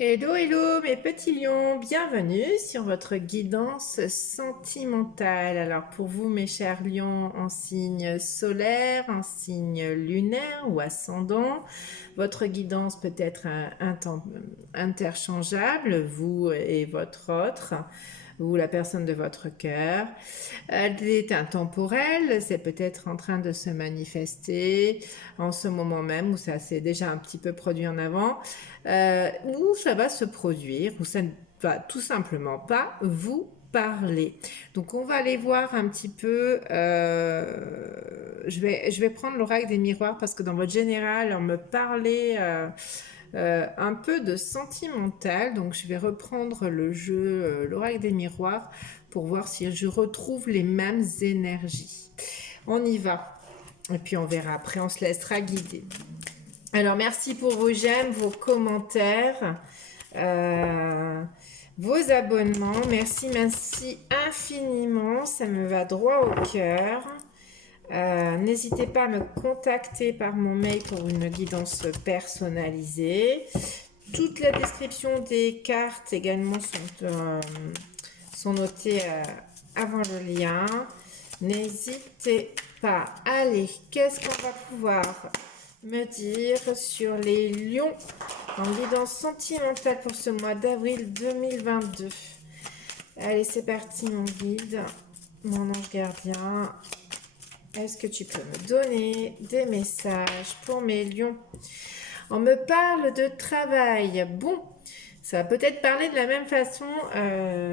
Hello, hello mes petits lions, bienvenue sur votre guidance sentimentale. Alors pour vous mes chers lions en signe solaire, en signe lunaire ou ascendant, votre guidance peut être interchangeable, vous et votre autre, ou la personne de votre cœur. Elle est intemporelle, c'est peut-être en train de se manifester en ce moment même, ou ça s'est déjà un petit peu produit en avant, ou ça va se produire, ou ça ne va tout simplement pas vous parler. Donc on va aller voir un petit peu, je vais prendre l'oracle des miroirs parce que dans votre général, on me parlait un peu de sentimental, donc je vais reprendre le jeu, l'oracle des miroirs, pour voir si je retrouve les mêmes énergies. On y va. Et puis on verra après, on se laissera guider. Alors merci pour vos j'aime, vos commentaires, euh, vos abonnements. Merci, merci infiniment. Ça me va droit au cœur. N'hésitez pas à me contacter par mon mail pour une guidance personnalisée. Toute la description des cartes également sont notées avant le lien. N'hésitez pas. Allez, qu'est-ce qu'on va pouvoir me dire sur les lions en guidance sentimentale pour ce mois d'avril 2022? Allez, c'est parti mon guide, mon ange gardien. Est-ce que tu peux me donner des messages pour mes lions? On me parle de travail. Bon, ça va peut-être parler de la même façon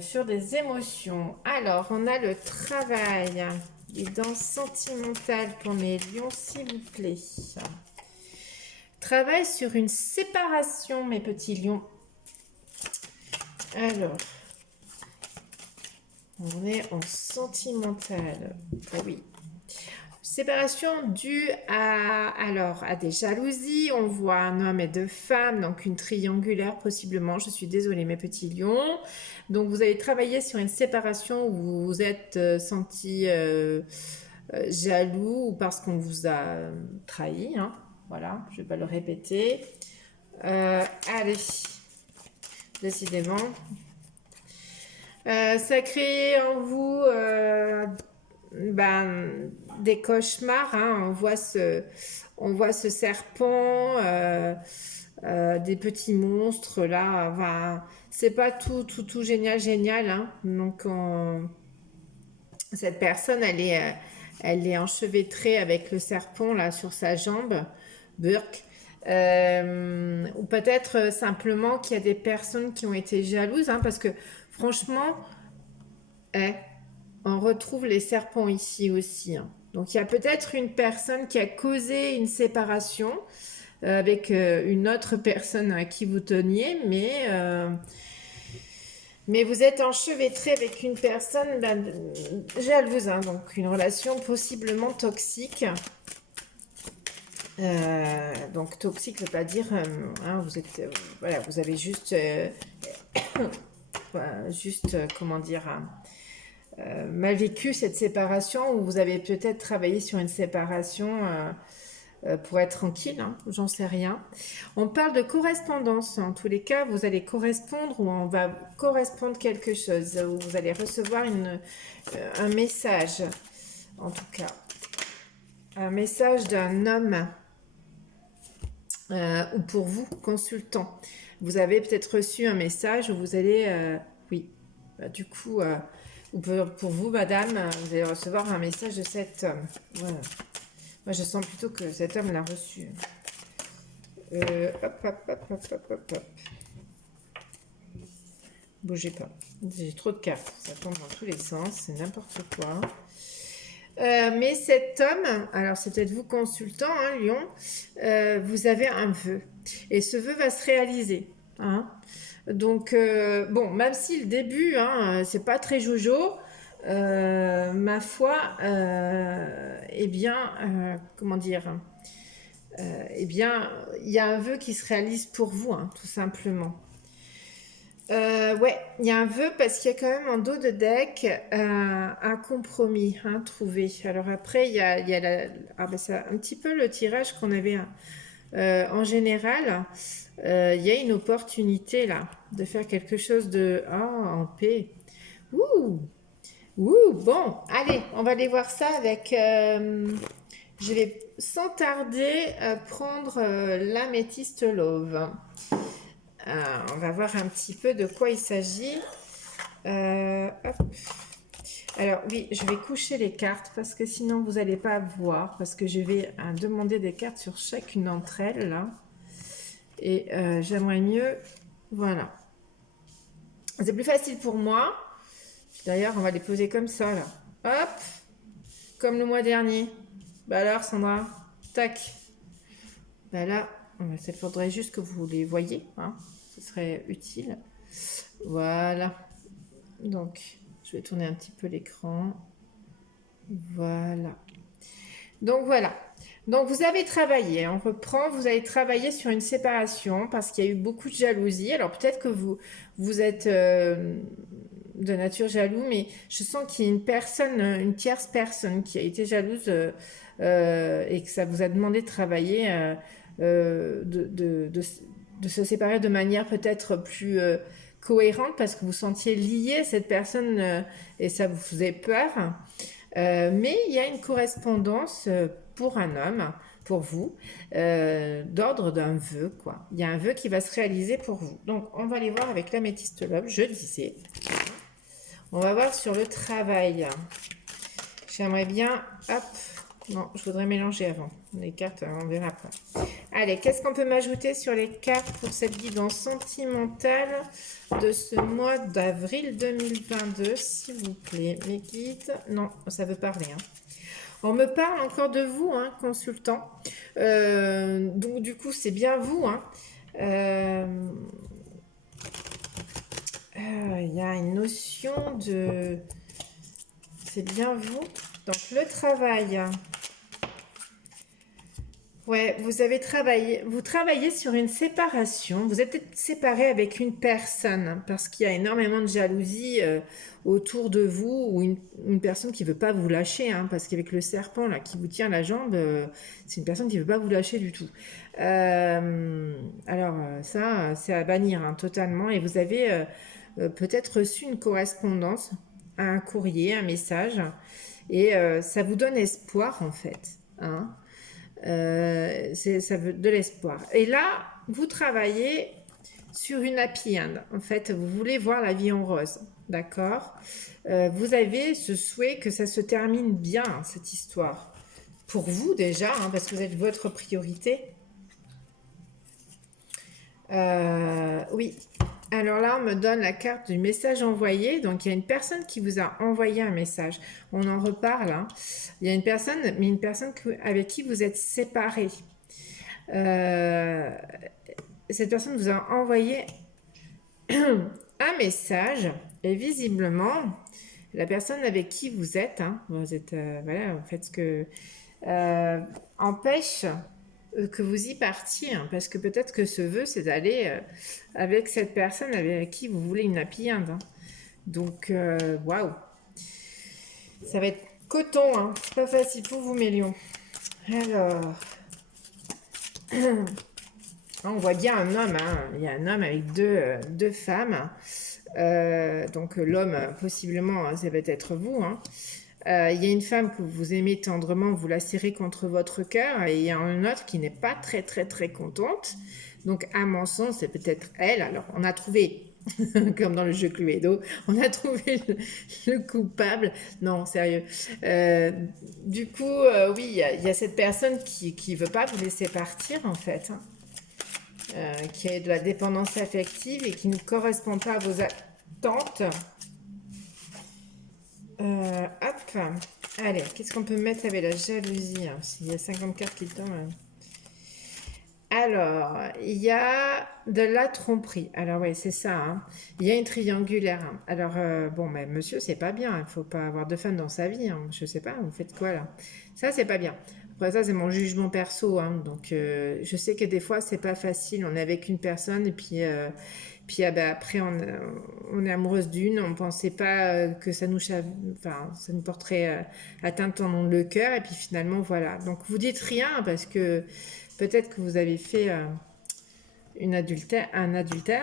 sur des émotions. Alors, on a le travail. Guidance sentimentale pour mes lions, s'il vous plaît. Travail sur une séparation, mes petits lions. Alors, on est en sentimental. Oui. Séparation due à des jalousies. On voit un homme et deux femmes, donc une triangulaire possiblement. Je suis désolée, mes petits lions. Donc, vous avez travaillé sur une séparation où vous vous êtes senti jaloux ou parce qu'on vous a trahi. Hein. Voilà, je ne vais pas le répéter. Allez, décidément. Ça crée en vous des cauchemars. Hein. On voit ce serpent, des petits monstres là. Enfin, c'est pas tout génial, génial. Hein. Donc, cette personne, elle est enchevêtrée avec le serpent là sur sa jambe, Burk. Ou peut-être simplement qu'il y a des personnes qui ont été jalouses, hein, parce que franchement, eh, on retrouve les serpents ici aussi. Hein. Donc il y a peut-être une personne qui a causé une séparation avec une autre personne à qui vous teniez, mais vous êtes enchevêtré avec une personne jalouse, hein, donc une relation possiblement toxique. Donc toxique ne veut pas dire, hein, vous êtes, voilà, vous avez juste, comment dire, mal vécu cette séparation, ou vous avez peut-être travaillé sur une séparation pour être tranquille, hein, j'en sais rien. On parle de correspondance. En tous les cas, vous allez correspondre ou on va correspondre quelque chose. Ou vous allez recevoir un message, en tout cas. Un message d'un homme ou pour vous, consultant. Vous avez peut-être reçu un message où vous allez... oui, du coup... ou pour vous, madame, vous allez recevoir un message de cet homme. Voilà. Moi, je sens plutôt que cet homme l'a reçu. Hop, hop, hop, hop, hop, hop, hop. Bougez pas. J'ai trop de cartes. Ça tombe dans tous les sens. C'est n'importe quoi. Mais cet homme, alors c'est peut-être vous consultant, hein, Lion, vous avez un vœu. Et ce vœu va se réaliser. Hein. Donc, bon, même si le début, hein, c'est pas très jojo, ma foi, eh bien, comment dire, eh bien, il y a un vœu qui se réalise pour vous, hein, tout simplement. Ouais, il y a un vœu parce qu'il y a quand même en dos de deck un compromis trouvé. Alors après, il y a c'est un petit peu le tirage qu'on avait En général, il y a une opportunité là de faire quelque chose de en paix. Ouh, ouh, bon, allez, on va aller voir ça avec. Je vais sans tarder prendre l'améthyste love. On va voir un petit peu de quoi il s'agit. Hop. Alors oui, je vais coucher les cartes parce que sinon vous n'allez pas voir, parce que je vais demander des cartes sur chacune d'entre elles là. Et j'aimerais mieux, voilà. C'est plus facile pour moi. D'ailleurs, on va les poser comme ça là. Hop, comme le mois dernier. Bah alors Sandra, tac. Bah là, il faudrait juste que vous les voyez, hein. Ce serait utile. Voilà. Donc, je vais tourner un petit peu l'écran. Voilà. Donc voilà. Donc vous avez travaillé, on reprend, vous avez travaillé sur une séparation parce qu'il y a eu beaucoup de jalousie. Alors peut-être que vous êtes de nature jaloux, mais je sens qu'il y a une personne, une tierce personne qui a été jalouse et que ça vous a demandé de travailler, de se séparer de manière peut-être plus cohérente parce que vous sentiez lié à cette personne et ça vous faisait peur. Mais il y a une correspondance pour un homme, pour vous, d'ordre d'un vœu, quoi. Il y a un vœu qui va se réaliser pour vous. Donc, on va aller voir avec l'améthyste love, je disais. On va voir sur le travail. J'aimerais bien... Hop. Non, je voudrais mélanger avant. Les cartes, on verra après. Allez, qu'est-ce qu'on peut m'ajouter sur les cartes pour cette guidance sentimentale de ce mois d'avril 2022, s'il vous plaît. Mes guides, non, ça veut parler. Hein. On me parle encore de vous, hein, consultant. Donc, du coup, c'est bien vous. Hein. Il y a une notion de... C'est bien vous. Donc, le travail... Ouais, vous travaillez sur une séparation. Vous êtes peut-être séparé avec une personne parce qu'il y a énormément de jalousie autour de vous ou une personne qui veut pas vous lâcher, hein, parce qu'avec le serpent là qui vous tient la jambe, c'est une personne qui veut pas vous lâcher du tout. Alors ça, c'est à bannir hein, totalement. Et vous avez peut-être reçu une correspondance, un courrier, un message, et ça vous donne espoir en fait. Hein. Ça veut de l'espoir. Et là, vous travaillez sur une happy end. En fait, vous voulez voir la vie en rose. D'accord. Vous avez ce souhait que ça se termine bien, cette histoire. Pour vous déjà, hein, parce que vous êtes votre priorité. Oui. Alors là, on me donne la carte du message envoyé. Donc, il y a une personne qui vous a envoyé un message. On en reparle. Hein. Il y a une personne, mais une personne avec qui vous êtes séparés. Cette personne vous a envoyé un message. Et visiblement, la personne avec qui vous êtes, hein, voilà, en fait, ce que empêche que vous y partiez, hein, parce que peut-être que ce vœu, c'est d'aller avec cette personne avec qui vous voulez une happy end. Hein. Donc, waouh, ça va être coton, hein. C'est pas facile pour vous, mes lions. Alors, on voit bien un homme, hein. Il y a un homme avec deux femmes. Donc, l'homme, possiblement, ça va être vous, hein. Il y a une femme que vous aimez tendrement, vous la serrez contre votre cœur, et il y a une autre qui n'est pas très très très contente. Donc à mon sens, c'est peut-être elle. Alors on a trouvé, comme dans le jeu Cluedo, on a trouvé le coupable. Non, sérieux. Du coup, oui, il y a cette personne qui veut pas vous laisser partir en fait, hein. Qui a de la dépendance affective et qui ne correspond pas à vos attentes. Hop, allez, qu'est-ce qu'on peut mettre avec la jalousie hein, s'il y a 50 cartes qui tombent. Alors, il y a de la tromperie. Alors oui, c'est ça. Hein. Il y a une triangulaire. Hein. Alors, bon, mais monsieur, c'est pas bien. Il ne faut pas avoir de femme dans sa vie. Hein. Je sais pas, vous faites quoi là? Ça, c'est pas bien. Après ça, c'est mon jugement perso, hein. Donc, je sais que des fois, c'est pas facile. On est avec une personne et puis ah bah, après, on est amoureuse d'une. On pensait pas que enfin, ça nous porterait atteinte dans le cœur. Et puis finalement, voilà. Donc, vous dites rien parce que peut-être que vous avez fait un adultère,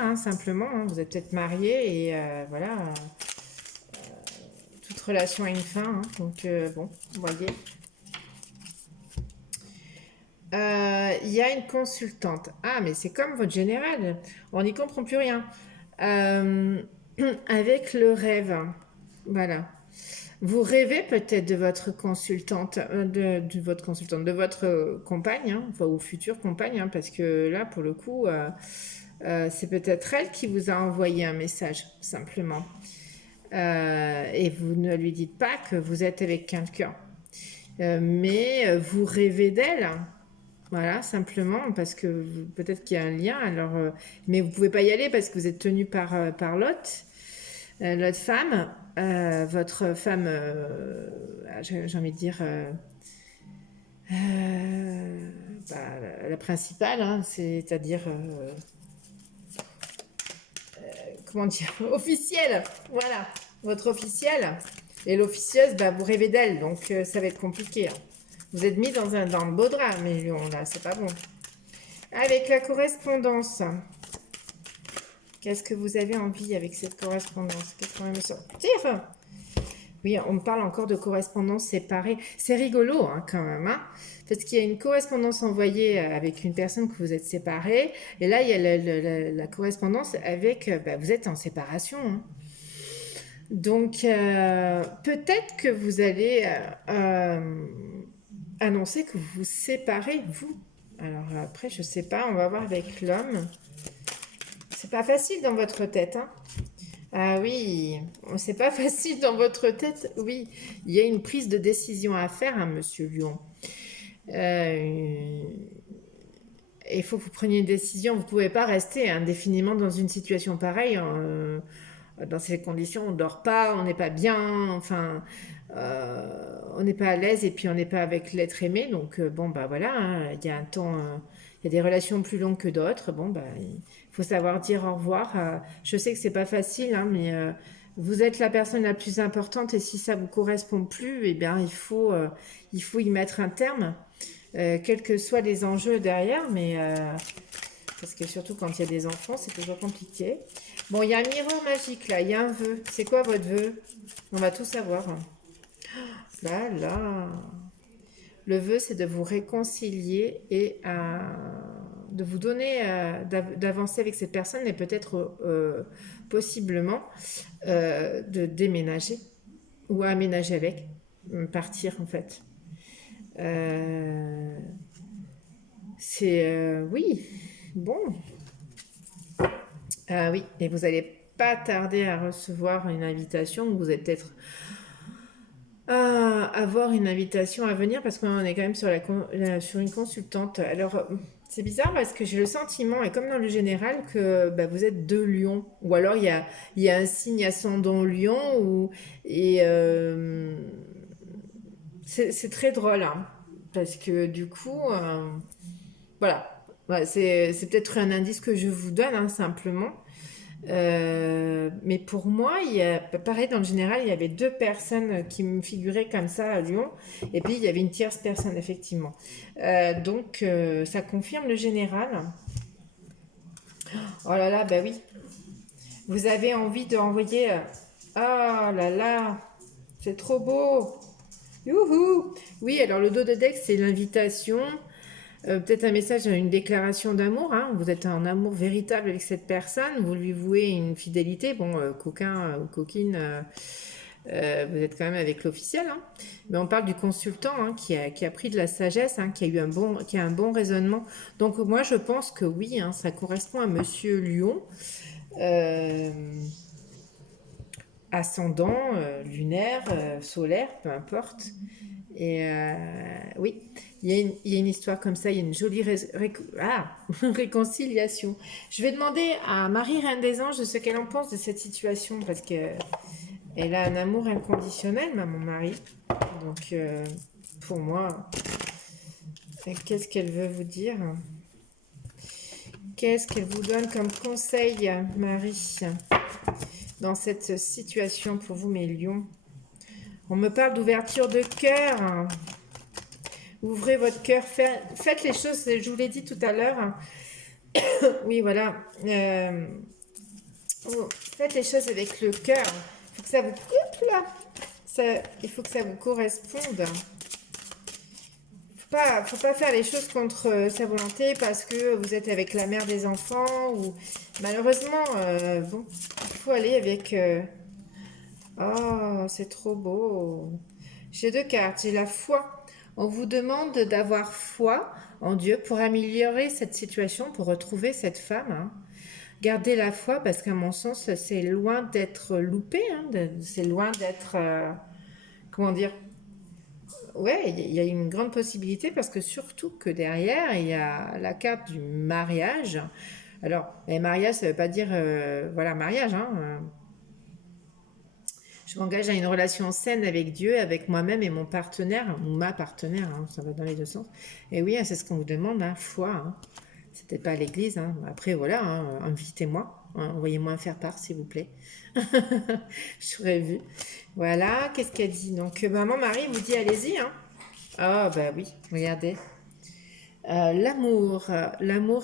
hein, simplement, hein. Vous êtes peut-être marié et voilà. Toute relation a une fin, hein. Donc, bon, vous voyez. Il y a une consultante. Ah, mais c'est comme votre général. On n'y comprend plus rien. Euh, avec le rêve. Voilà. Vous rêvez peut-être de votre consultante, de votre compagne, hein, enfin, ou future compagne, hein, parce que là, pour le coup, c'est peut-être elle qui vous a envoyé un message, simplement. Et vous ne lui dites pas que vous êtes avec quelqu'un. Mais vous rêvez d'elle. Voilà, simplement, parce que peut-être qu'il y a un lien, alors, mais vous pouvez pas y aller parce que vous êtes tenu par l'autre femme, votre femme, j'ai envie de dire, bah, la principale, hein, c'est-à-dire, comment dire, officielle, voilà, votre officielle. Et l'officieuse, bah, vous rêvez d'elle, donc ça va être compliqué, hein. Vous êtes mis dans le beau drap, mais là, c'est pas bon. Avec la correspondance, qu'est-ce que vous avez envie avec cette correspondance? Qu'est-ce qu'on va me sortir? Oui, on me parle encore de correspondance séparée. C'est rigolo, hein, quand même, hein, parce qu'il y a une correspondance envoyée avec une personne que vous êtes séparés, et là, il y a la correspondance avec... bah, vous êtes en séparation, hein. Donc, peut-être que vous allez annoncer que vous vous séparez, vous. Alors après, je sais pas, on va voir avec l'homme. C'est pas facile dans votre tête, hein. Ah oui, c'est pas facile dans votre tête. Oui, il y a une prise de décision à faire, hein, Monsieur Lion. Euh, il faut que vous preniez une décision. Vous pouvez pas rester indéfiniment dans une situation pareille. Dans ces conditions, on dort pas, on n'est pas bien, enfin, on n'est pas à l'aise et puis on n'est pas avec l'être aimé. Donc bon bah voilà, hein, il y a un temps, il y a des relations plus longues que d'autres. Bon bah il faut savoir dire au revoir. Je sais que c'est pas facile, hein, mais vous êtes la personne la plus importante et si ça vous correspond plus, eh bien il faut y mettre un terme, quels que soient les enjeux derrière, mais parce que surtout quand il y a des enfants, c'est toujours compliqué. Bon, il y a un miroir magique là, il y a un vœu. C'est quoi votre vœu? On va tout savoir. Là, là. Le vœu, c'est de vous réconcilier et de vous donner, d'avancer avec cette personne et peut-être possiblement de déménager ou aménager avec, partir en fait. Euh, oui, bon. Ah oui, et vous n'allez pas tarder à recevoir une invitation, vous allez peut-être avoir une invitation à venir parce qu'on est quand même sur une consultante. Alors, c'est bizarre parce que j'ai le sentiment, et comme dans le général, que bah, vous êtes deux lions. Ou alors il y a un signe ascendant lion, et c'est très drôle, hein, parce que du coup, voilà. Ouais, c'est peut-être un indice que je vous donne, hein, simplement. Mais pour moi, pareil, dans le général, il y avait deux personnes qui me figuraient comme ça à Lyon, et puis il y avait une tierce personne, effectivement. Donc, ça confirme le général. Oh là là, bah oui. Vous avez envie de envoyer. Oh là là, c'est trop beau. Youhou! Oui, alors le dos de deck, c'est l'invitation. Peut-être un message, une déclaration d'amour, hein. Vous êtes en amour véritable avec cette personne, vous lui vouez une fidélité. Bon, coquin ou coquine, vous êtes quand même avec l'officiel, hein. Mais on parle du consultant, hein, qui a pris de la sagesse, hein, qui a un bon raisonnement. Donc moi, je pense que oui, hein, ça correspond à Monsieur Lion. Euh, Ascendant, lunaire, solaire, peu importe. Et oui, il y a une histoire comme ça, il y a une jolie réconciliation. Je vais demander à Marie-Reine des Anges de ce qu'elle en pense de cette situation, parce qu'elle a un amour inconditionnel, mon mari. Donc, pour moi, Et qu'est-ce qu'elle veut vous dire? Qu'est-ce qu'elle vous donne comme conseil, Marie, dans cette situation pour vous, mes lions? On me parle d'ouverture de cœur. Ouvrez votre cœur, faites les choses, je vous l'ai dit tout à l'heure. Oui, voilà. Faites les choses avec le cœur. Il faut que ça vous... Hop là, il faut que ça vous corresponde. Faut pas faire les choses contre sa volonté parce que vous êtes avec la mère des enfants ou malheureusement, bon, il faut aller avec... Oh, c'est trop beau. J'ai deux cartes. J'ai la foi. On vous demande d'avoir foi en Dieu pour améliorer cette situation, pour retrouver cette femme. Hein. Gardez la foi parce qu'à mon sens, c'est loin d'être loupé. Hein, c'est loin d'être... comment dire? Ouais, il y a une grande possibilité parce que surtout que derrière, il y a la carte du mariage. Alors, les mariages, ça ne veut pas dire, voilà, mariage. Hein, je m'engage à une relation saine avec Dieu, avec moi-même et mon partenaire, ou ma partenaire, hein, ça va dans les deux sens. Et oui, hein, c'est ce qu'on vous demande, hein, foi. Hein. C'était pas à l'église. Hein. Après, voilà, hein, invitez-moi. Hein, envoyez-moi un faire-part, s'il vous plaît. Je serais vue. Voilà, qu'est-ce qu'elle dit? Donc, maman Marie vous dit, allez-y. Hein. Ah, bah oui, regardez. L'amour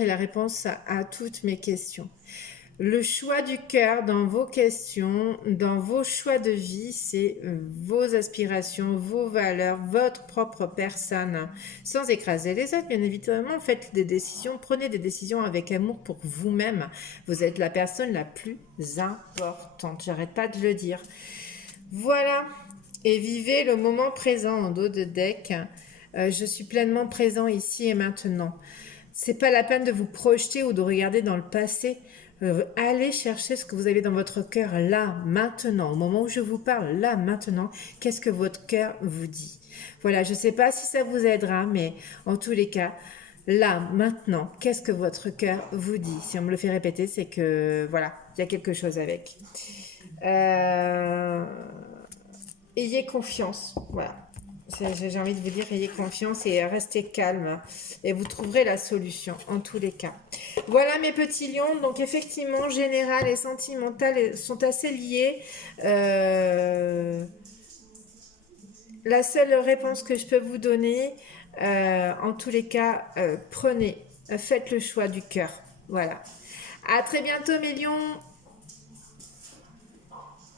est la réponse à toutes mes questions. Le choix du cœur dans vos questions, dans vos choix de vie, c'est vos aspirations, vos valeurs, votre propre personne, sans écraser les autres. Bien évidemment, faites des décisions, prenez des décisions avec amour pour vous-même. Vous êtes la personne la plus importante. J'arrête pas de le dire. Voilà. Et vivez le moment présent en dos de deck. Je suis pleinement présent ici et maintenant. C'est pas la peine de vous projeter ou de regarder dans le passé. Allez chercher ce que vous avez dans votre cœur là, maintenant, au moment où je vous parle, là, maintenant. Qu'est-ce que votre cœur vous dit? Voilà, je ne sais pas si ça vous aidera, mais en tous les cas, là, maintenant, qu'est-ce que votre cœur vous dit? Si on me le fait répéter, c'est que, voilà, il y a quelque chose avec. Euh, Ayez confiance, voilà. J'ai envie de vous dire, ayez confiance et restez calme et vous trouverez la solution en tous les cas. Voilà mes petits lions, donc effectivement, général et sentimental sont assez liés. La seule réponse que je peux vous donner, en tous les cas, faites le choix du cœur. Voilà. À très bientôt mes lions.